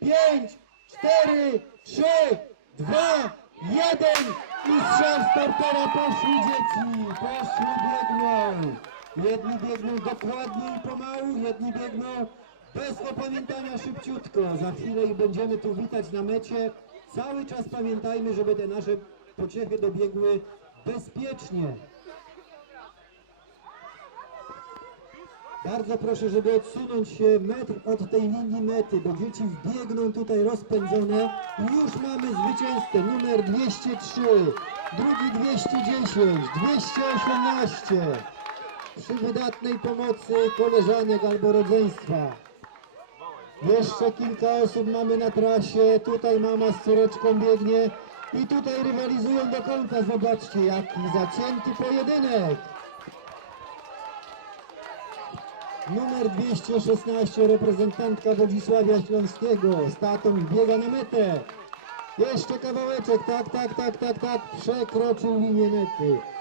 5, 4, 3, 2, 1 i strzał startera poszli dzieci, poszli, biegną. Jedni biegną dokładnie i pomału, jedni biegną bez opamiętania szybciutko. Za chwilę ich będziemy tu witać na mecie. Cały czas pamiętajmy, żeby te nasze pociechy dobiegły bezpiecznie. Bardzo proszę, żeby odsunąć się metr od tej linii mety, bo dzieci wbiegną tutaj rozpędzone. Już mamy zwycięzcę numer 203, drugi 210, 218 przy wydatnej pomocy koleżanek albo rodzeństwa. Jeszcze kilka osób mamy na trasie, tutaj mama z córeczką biegnie. I tutaj rywalizują do końca, zobaczcie jaki zacięty pojedynek. Numer 216, reprezentantka Wodzisławia Śląskiego. Z tatą biega na metę. Jeszcze kawałeczek, tak, tak, tak, tak, tak. Przekroczył linię mety.